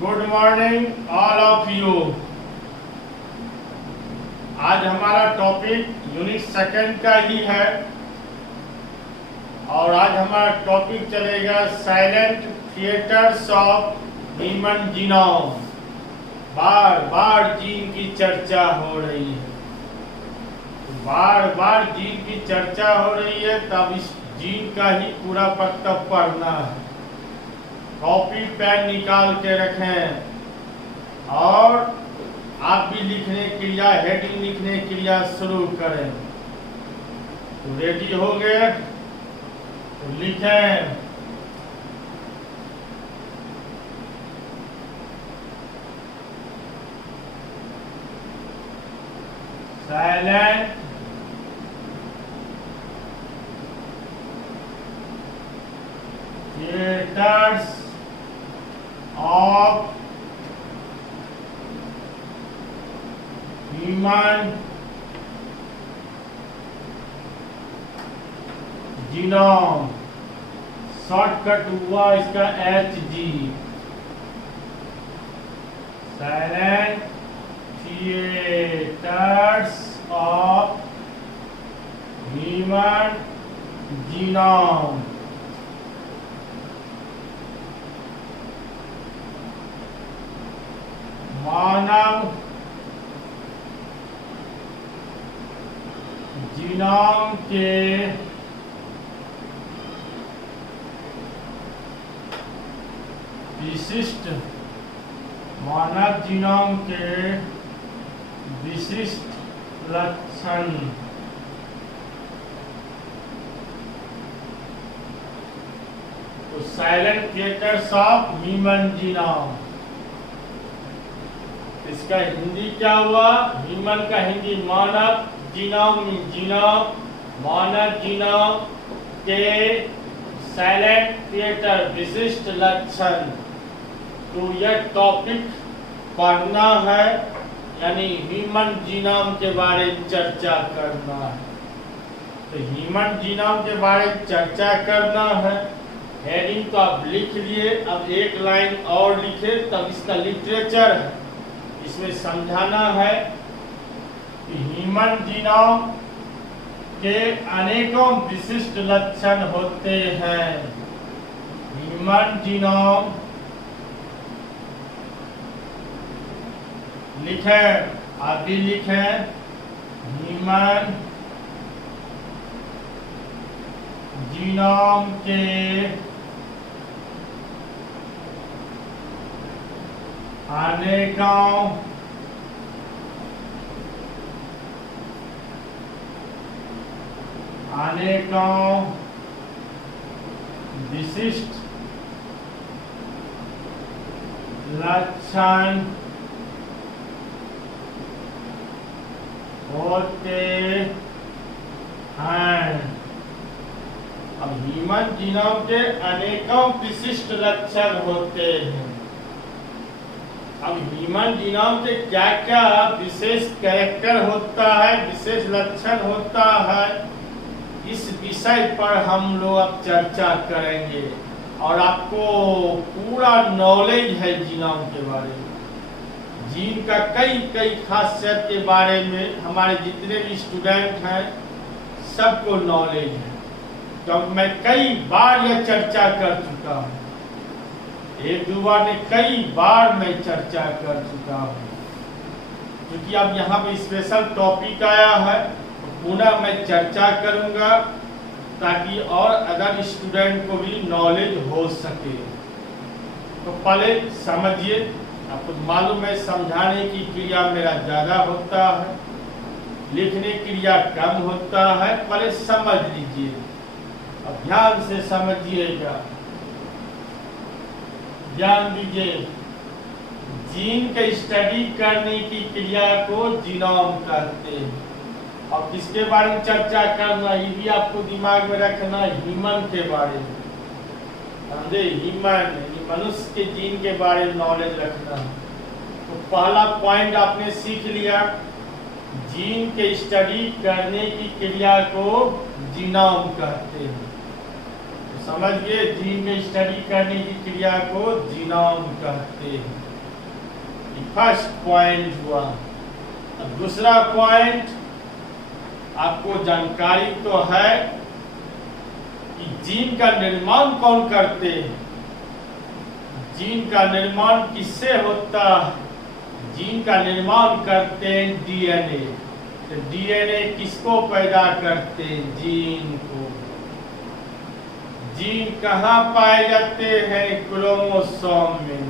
Good morning all of you. आज हमारा topic unit second का ही है और आज हमारा टॉपिक चलेगा silent theatres of human genome. Bar bar gene की चर्चा हो रही है, बार बार जीन की चर्चा हो रही है, तब इस जीन का ही पूरा पत्ता पढ़ना है। कॉपी पेन निकाल के रखें और आप भी लिखने क्रिया हेडिंग लिखने क्रिया शुरू करें। तो रेडी हो गए तो लिखें silent theatres of human genome। Shortcut हुआ इसका HG। Silent theatres of human genome. Manav genome के विशिष्ट लक्षण। तो silent theatres of human genome, इसका हिंदी क्या हुआ? ह्यूमन का हिंदी मानव, जीनोम जीनोम, मानव जीनोम के साइलेंट थिएटर विशिष्ट लक्षण। तो यह टॉपिक पढ़ना है, यानी ह्यूमन जीनोम के बारे में चर्चा करना है। तो ह्यूमन जीनोम के बारे में चर्चा करना है। हेडिंग तो आप लिख लिए, अब एक लाइन और लिखे तब इसका लिटरेचर है। इसमें समझाना है कि ह्यूमन जीनोम के अनेकों विशिष्ट लक्षण होते हैं। ह्यूमन जीनोम लिखें, आप भी लिखें। ह्यूमन जीनोम के अनेकों विशिष्ट लक्षण होते हैं। अब ह्यूमन जीनोम के अनेकों विशिष्ट लक्षण होते हैं। अब ह्यूमन जीनोम के क्या क्या विशेष कैरेक्टर होता है, विशेष लक्षण होता है, इस विषय पर हम लोग अब चर्चा करेंगे। और आपको पूरा नॉलेज है जीनोम के बारे में। जीन का कई खासियत के बारे में हमारे जितने भी स्टूडेंट हैं सबको नॉलेज है, क्योंकि मैं कई बार यह चर्चा कर चुका हूँ। एक दो बार ने कई बार मैं चर्चा कर चुका हूँ। क्योंकि अब यहाँ पे स्पेशल टॉपिक आया है, पुनः मैं चर्चा करूँगा ताकि और अदर स्टूडेंट को भी नॉलेज हो सके। तो पहले समझिए, आपको मालूम है समझाने की क्रिया मेरा ज़्यादा होता है, लिखने की क्रिया कम होता है। पहले समझ लीजिए, अब ध्यान से समझिएगा, ध्यान दीजिए। जीन का स्टडी करने की क्रिया को जीनोम कहते हैं। और किसके बारे में चर्चा करना, ये भी आपको दिमाग में रखना, ह्यूमन के बारे में। समझे? ह्यूमन मनुष्य के जीन के बारे में नॉलेज रखना। तो पहला पॉइंट आपने सीख लिया, जीन के स्टडी करने की क्रिया को जीनोम कहते हैं। समझिए, जीन में स्टडी करने की क्रिया को जीनोम कहते हैं। फर्स्ट पॉइंट हुआ। अब दूसरा पॉइंट, आपको जानकारी तो है कि जीन का निर्माण कौन करते हैं। जीन का निर्माण किससे होता है? जीन का निर्माण करते हैं डीएनए। तो डीएनए किसको पैदा करते हैं? जीन को। जीन कहाँ पाए जाते हैं? क्रोमोसोम में।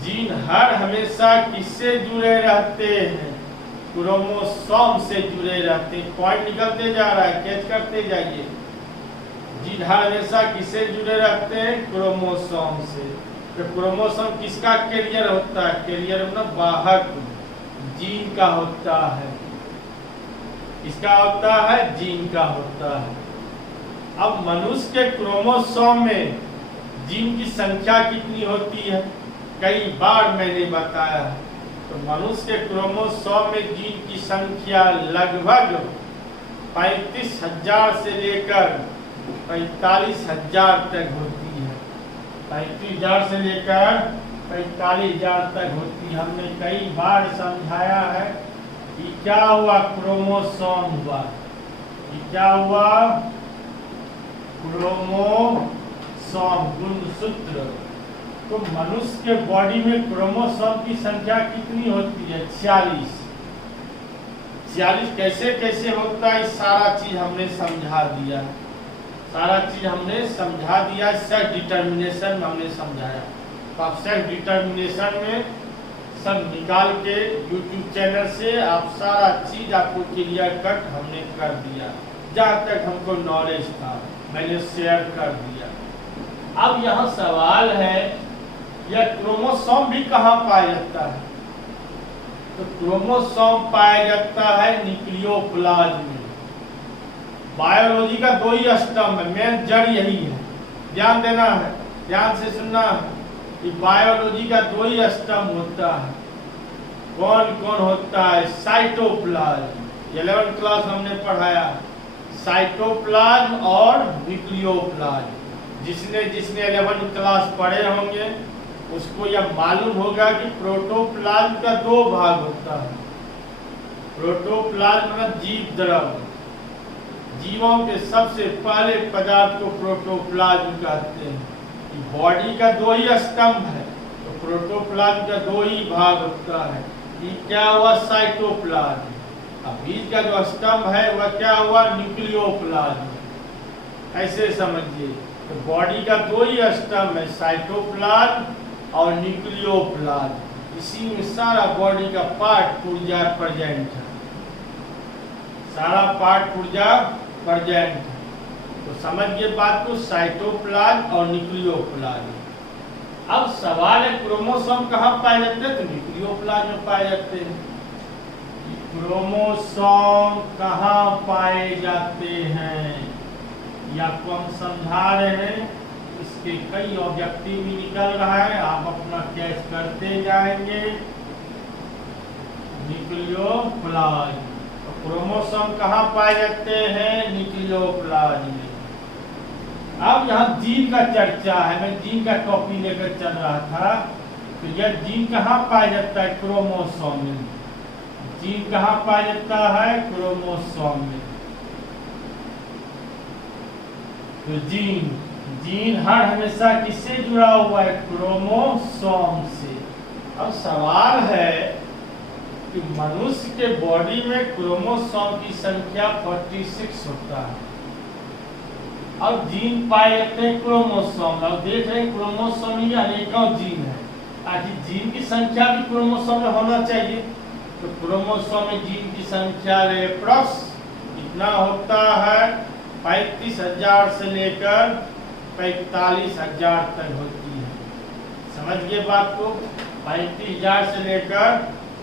जीन हर हमेशा किससे जुड़े रहते हैं? क्रोमोसोम से जुड़े रहते हैं। पॉइंट निकलते जा रहा है, कैच करते जाइए। जीन हर हमेशा किससे जुड़े रहते हैं? क्रोमोसोम से। तो क्रोमोसोम किसका कैरियर होता है? कैरियर मतलब वाहक जीन का होता है। किसका होता है? जीन का होता है। अब मनुष्य के क्रोमोसोम में जीन की संख्या कितनी होती है? कई बार मैंने बताया। तो मनुष्य के क्रोमोसोम में जीन की संख्या लगभग 35,000 से लेकर 45,000 तक होती है। 35,000 से लेकर 45,000 तक होती है। हमने कई बार समझाया है कि क्या हुआ? क्रोमोसोम हुआ। कि क्या हुआ? क्रोमोसोम, गुणसूत्र। तो मनुष्य के बॉडी में क्रोमोसोम की संख्या कितनी होती है? 46। 46 कैसे कैसे होता है? सारा चीज हमने समझा दिया। सारा चीज हमने समझा दिया। सेक्स डिटर्मिनेशन में हमने समझाया। तो आप सेक्स डिटर्मिनेशन में सब निकाल के यूट्यूब चैनल से आप सारा चीज आपको क्लियर कट हमने कर दिया। जहाँ तक हमको नॉलेज था मैंने शेयर कर दिया। अब यहाँ सवाल है, यह क्रोमोसोम भी कहाँ पाया जाता है? तो क्रोमोसोम पाया जाता है न्यूक्लियोप्लाज्म में। बायोलॉजी का दो ही स्तंभ है, मेन जड़ यही है। ध्यान देना है, ध्यान से सुनना है कि बायोलॉजी का दो ही स्तंभ होता है। कौन कौन होता है? साइटोप्लाज्म, 11th क्लास हमने पढ़ाया। साइटोप्लाज्म और न्यूक्लियोप्लाज्म। जिसने 11th क्लास पढ़े होंगे उसको यह मालूम होगा कि प्रोटोप्लाज्म का दो भाग होता है। प्रोटोप्लाज्म मतलब जीव द्रव। जीवों के सबसे पहले पदार्थ को प्रोटोप्लाज्म कहते हैं। बॉडी का दो ही स्तंभ है, तो प्रोटोप्लाज्म का दो ही भाग होता है। ये क्या हुआ? साइटोप्लाज्म। अब बीच का जो स्तंभ है वह क्या हुआ? न्यूक्लियोप्लाज्म। ऐसे समझिए, तो बॉडी का दो ही स्तंभ है, साइटोप्लाज्म और न्यूक्लियोप्लाज्म। इसी में सारा बॉडी का पार्ट पुर्जा प्रेजेंट है। सारा पार्ट पुर्जा प्रेजेंट है। तो समझिए बात को, साइटोप्लाज्म और न्यूक्लियोप्लाज्म। अब सवाल है क्रोमोसोम कहाँ पाए जाते हैं? तो न्यूक्लियोप्लाज्म में पाए जाते हैं। क्रोमोसोम कहाँ पाए जाते हैं या आपको हम समझा रहे हैं। इसके कई ऑब्जेक्टिव भी निकल रहा है, आप अपना कैच करते जाएंगे। न्यूक्लियोप्लाज्म, तो क्रोमोसोम कहाँ पाए जाते हैं? न्यूक्लियोप्लाज्म में। अब यहाँ जीन का चर्चा है, मैं जीन का टॉपिक लेकर चल रहा था। तो यह जीन कहाँ पाया जाता है? क्रोमोसोम में। जीन कहाँ पाया जाता है? क्रोमोसोम में। तो जीन हर हमेशा किससे जुड़ा हुआ है? क्रोमोसोम से। अब सवाल है कि मनुष्य के बॉडी में क्रोमोसोम की संख्या 46 होता है और जीन पाए जाते हैं क्रोमोसोम। अब देख रहे हैं क्रोमोसोम ही अनेकों जीन है। आखिर जीन की संख्या भी क्रोमोसोम में होना चाहिए। तो क्रोमोसोम में जीन की संख्या अप्रॉक्स कितना होता है? 35,000 से लेकर 45,000 तक होती है। समझ गए बात को? 35,000 से लेकर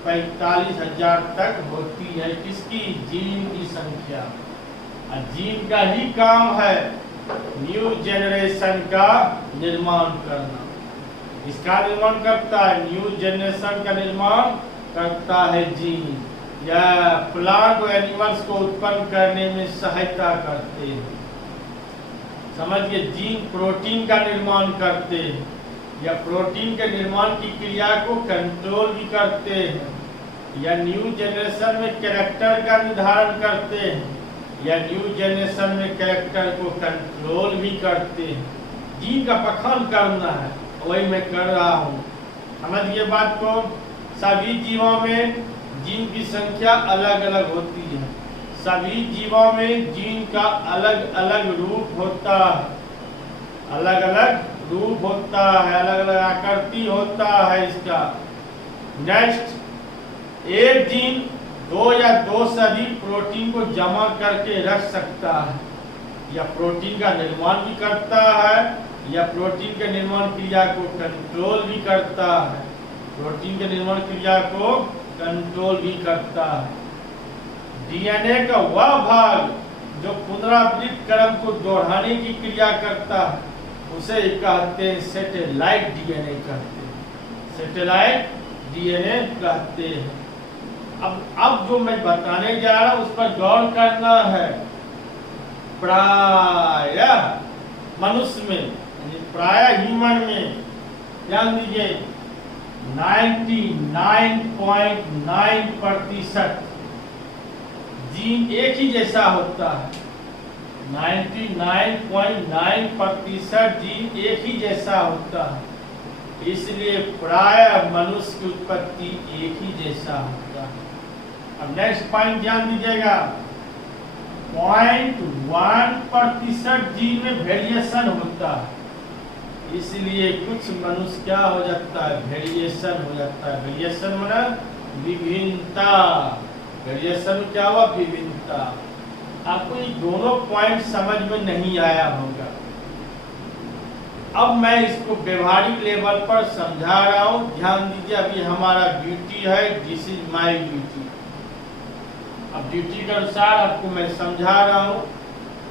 45,000 तक होती है किसकी? जीन की संख्या। और जीन का ही काम है न्यू जनरेशन का निर्माण करना। इसका निर्माण करता है, न्यू जनरेशन का निर्माण करता है जीन। या प्लांट और एनिमल्स को उत्पन्न करने में सहायता करते हैं। समझिए, जीन प्रोटीन का निर्माण करते हैं। या प्रोटीन के निर्माण की क्रिया को कंट्रोल भी करते हैं, या न्यू जनरेशन में कैरेक्टर का निर्धारण करते हैं, या न्यू जनरेशन में कैरेक्टर को कंट्रोल भी करते हैं। जीन का पखंड करना है, वही मैं कर रहा हूँ। समझिए बात को। सभी जीवों में जीन की संख्या अलग अलग होती है। सभी जीवों में जीन का अलग अलग रूप होता है, अलग अलग रूप होता है, अलग अलग आकृति होता है इसका। नेक्स्ट, एक जीन दो या दो से अधिक प्रोटीन को जमा करके रख सकता है, या प्रोटीन का निर्माण भी करता है, या प्रोटीन के निर्माण क्रिया को कंट्रोल भी करता है, प्रोटीन के निर्माण क्रिया को कंट्रोल भी करता है। डीएनए का वह भाग जो पुनरावृत्त क्रम को दोहराने की क्रिया करता है, उसे कहते हैं सैटेलाइट डीएनए कहते हैं, सैटेलाइट डीएनए कहते हैं। अब जो मैं बताने जा रहा हूं उस पर गौर करना है। प्रायः मनुष्य में, प्रायः ह्यूमन में, ध्यान दीजिए, 99.9% जीन एक ही जैसा होता है। 99.9% जीन एक ही जैसा होता है, इसलिए प्रायः मनुष्य की उत्पत्ति एक ही जैसा होता है। अब नेक्स्ट पॉइंट ध्यान दीजिएगा, 0.1% जीन में वेरिएशन होता है, इसलिए कुछ मनुष्य क्या हो जाता है, वेरिएशन हो जाता है। वेरिएशन मतलब विभिन्नता, वेरिएशन क्या हुआ, विभिन्नता। आपको ये दोनों पॉइंट समझ में नहीं आया होगा। अब मैं इसको व्यवहारिक लेवल पर समझा रहा हूँ, ध्यान दीजिए। अभी हमारा ड्यूटी है, दिस इज माय ड्यूटी। अब ड्यूटी के अनुसार आपको मैं समझा रहा हूँ,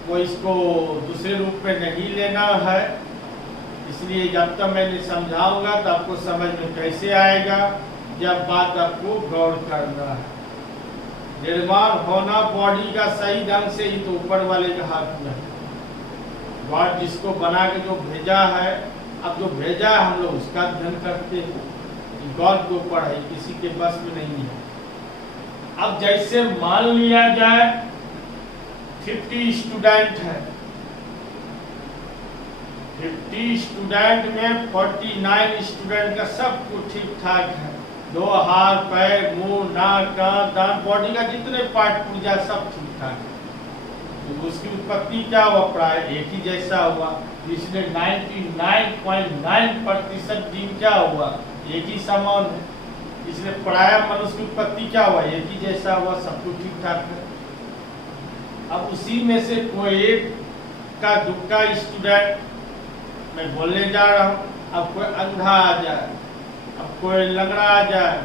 वो इसको दूसरे रूप में नहीं लेना है, इसलिए जब तक मैं नहीं समझाऊंगा तो आपको समझ में कैसे आएगा, जब बात आपको गौर करना है। निर्माण होना बॉडी का सही ढंग से ही तो ऊपर वाले के हाथ में है। गॉड जिसको बना के जो भेजा है, अब जो भेजा है हम लोग उसका अध्ययन करते हैं। गॉड के ऊपर है, किसी के बस में नहीं है। अब जैसे मान लिया जाए 50 स्टूडेंट है, 50 स्टूडेंट में 49 स्टूडेंट का सब कुछ ठीक ठाक है। 2 हाथ, पैर, मुंह, नाक, कान, दांत, बॉडी का जितने पार्ट पुर्जा सब ठीक ठाक है, तो उसकी उत्पत्ति क्या हुआ, प्राय एक ही जैसा हुआ। इसलिए 99.9% जीन क्या हुआ, एक ही समान है, इसलिए प्राय मनुष्य की उत्पत्ति क्या हुआ, एक ही जैसा हुआ, सब कुछ ठीक ठाक है। अब उसी में से कोई एक का दुक्का स्टूडेंट मैं बोलने जा रहा हूँ, अब कोई अंधा आ जाए, अब कोई लंगड़ा आ जाए,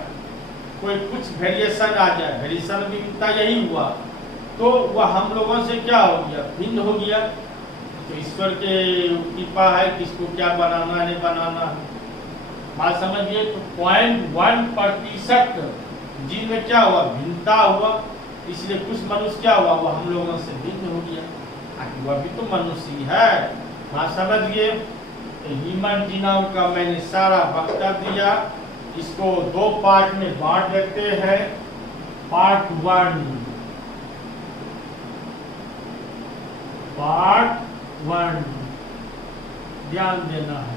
कोई कुछ वेरिएशन आ जाए, वेरिएशन विभिन्नता यही हुआ, तो वह हम लोगों से क्या हो गया, भिन्न हो गया। तो ईश्वर के कृपा है, किसको क्या बनाना है नहीं बनाना है, बात समझिए। तो 0.1% जीन में क्या हुआ, भिन्नता हुआ, इसलिए कुछ मनुष्य क्या हुआ, वह हम लोगों से भिन्न हो गया, वह भी तो मनुष्य ही है। बात समझिए। ह्यूमन जीनोम का मैंने सारा वक्तव्य दिया, इसको 2 पार्ट में बांट देते हैं। पार्ट 1, ध्यान देना है,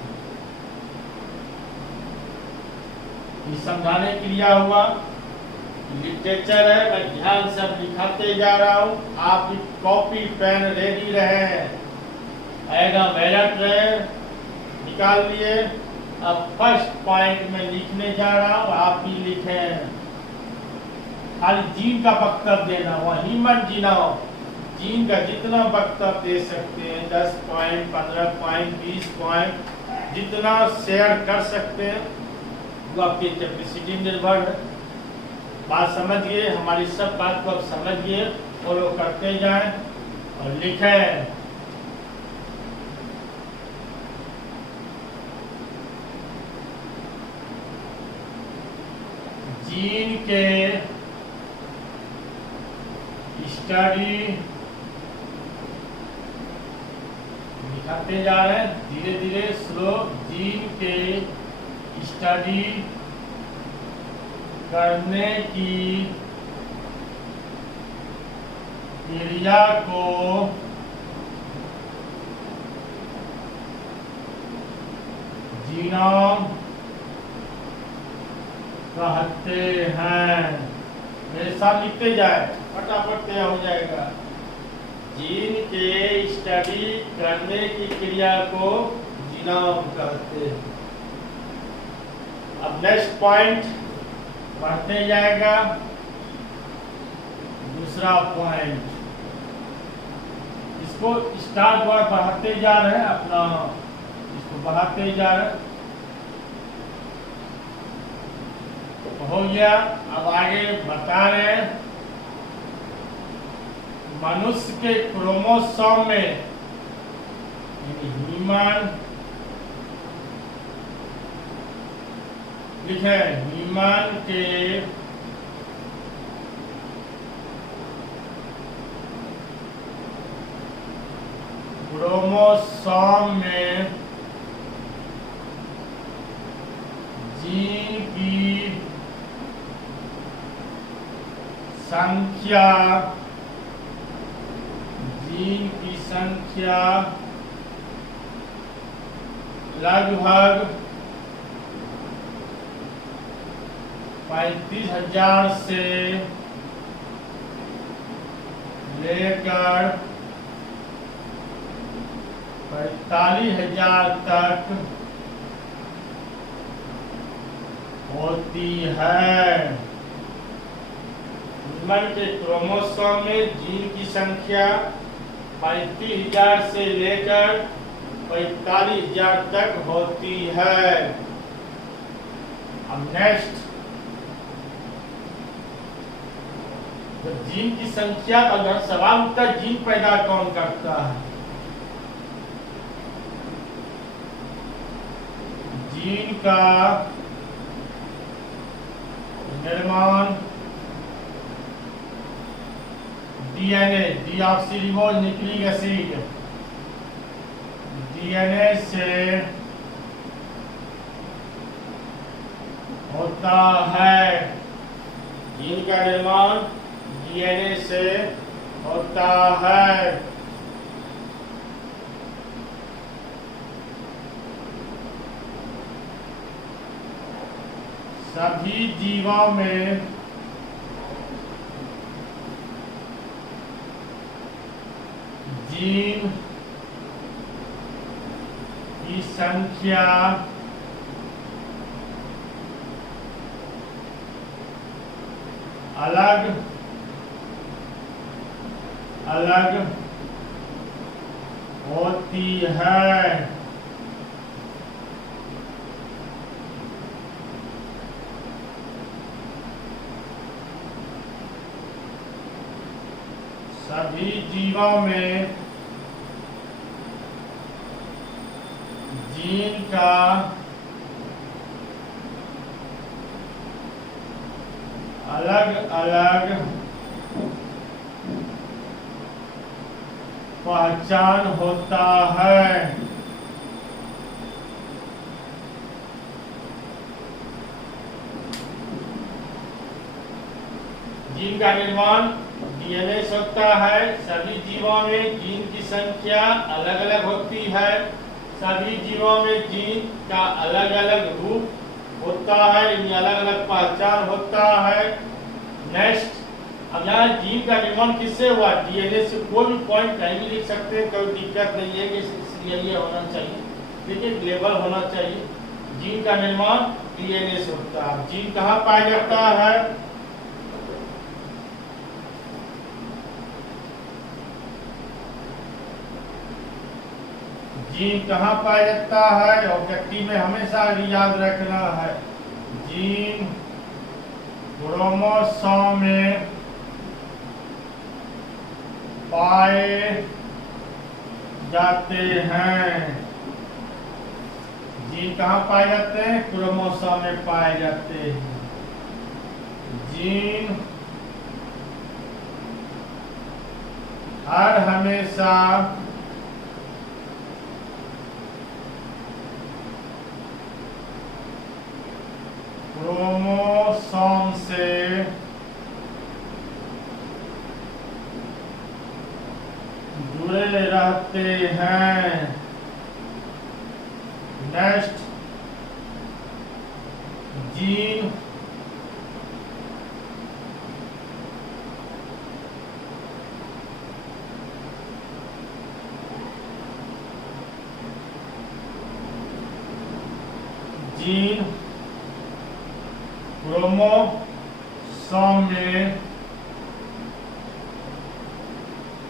ये समझाने के लिए हुआ। लिटरेचर है, मैं ध्यान से लिखाते जा रहा हूँ, आप भी कॉपी पेन रेडी रहे, आएगा मेरठ रहे, निकाल लिए। अब फर्स्ट पॉइंट में लिखने जा रहा हूँ, आप भी लिखें। खाली जीन का वक्तव्य देना, वह ह्यूमन जीनोम, जीन का जितना वक्तव्य दे सकते हैं, 10 पॉइंट, 15 पॉइंट, 20 पॉइंट, जितना शेयर कर सकते हैं, वो आपकी कैपेसिटी निर्भर है। बात समझिए, हमारी सब बात को आप समझिए, फॉलो करते जाएं और लिखें। जीन के स्टडी दिखाते जा रहे हैं धीरे धीरे स्लो। जीन के स्टडी करने की क्रिया को जीनोम कहते हैं। मेरे साथ लिखते जाए, फटाफट तैयार हो जाएगा। जीन के स्टडी करने की क्रिया को जीनोम कहते हैं। अब नेक्स्ट पॉइंट बढ़ते जाएगा। दूसरा पॉइंट, इसको स्टार द्वारा बढ़ाते जा रहे हैं, अपना इसको बढ़ाते जा रहे हैं। हो गया। अब आगे बता रहे हैं मनुष्य के क्रोमोसोम में ह्यूमन लिखे, ह्यूमन के क्रोमोसोम में जीन की संख्या लगभग 35,000 से लेकर 45,000 तक होती है। ह्यूमन के क्रोमोसोम में जीन की संख्या 35,000 से लेकर 45,000 तक होती है। अब नेक्स्ट, तो जीन की संख्या का अगर सवाल उठता है जीन पैदा कौन करता है? जीन का निर्माण डीएनए, डीऑक्सीरिबो न्यूक्लिक एसिड, डीएनए से होता है। जीन का निर्माण डीएनए से होता है। सभी जीवों में जीन की संख्या अलग अलग होती है। सभी जीवों में जीन का अलग अलग पहचान होता है। जीन का निर्माण डीएनए से होता है। सभी जीवों में जीन की संख्या अलग अलग होती है। सभी जीवों में जीन का अलग अलग रूप होता है, यानी अलग अलग पहचान होता है। नेक्स्ट, अब यहाँ जीन का निर्माण किससे हुआ? डीएनए से। कोई भी पॉइंट कहीं भी लिख सकते हैं, कोई दिक्कत नहीं है कि सीरियल होना चाहिए, लेकिन लेबल होना चाहिए। जीन का निर्माण डीएनए से होता है। जीन कहाँ पाया जाता है? जीन कहाँ पाया जाता है? ऑब्जेक्टिव में हमेशा याद रखना है। जीन क्रोमोसोम में पाए जाते हैं। जीन कहाँ पाए जाते हैं? क्रोमोसोम में पाए जाते हैं। जीन हर हमेशा रहते हैं। नेक्स्ट, जीन जीन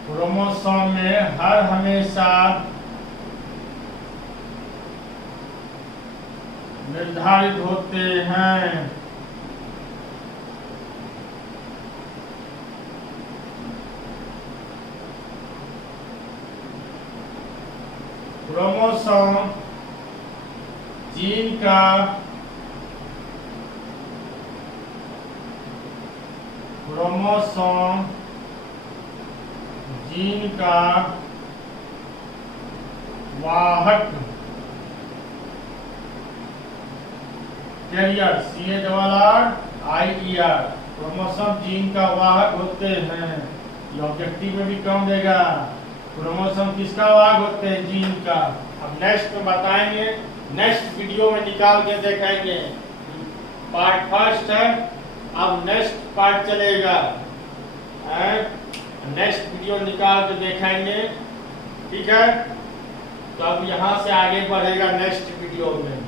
क्रोमोसोम में हर हमेशा निर्धारित होते हैं। क्रोमोसोम जीन का क्रोमोसोम जीन का वाहक कैरियर, CHRIER, क्रोमोसोम जीन का वाहक होते हैं। ये ऑब्जेक्टिव में भी कम देगा। क्रोमोसोम किसका वाहक होते हैं? जीन का। अब नेक्स्ट में बताएंगे, नेक्स्ट वीडियो में निकाल के देखेंगे। पार्ट फर्स्ट है, अब नेक्स्ट पार्ट चलेगा। नेक्स्ट वीडियो निकाल के देखेंगे, ठीक है। तो अब यहाँ से आगे बढ़ेगा नेक्स्ट वीडियो में।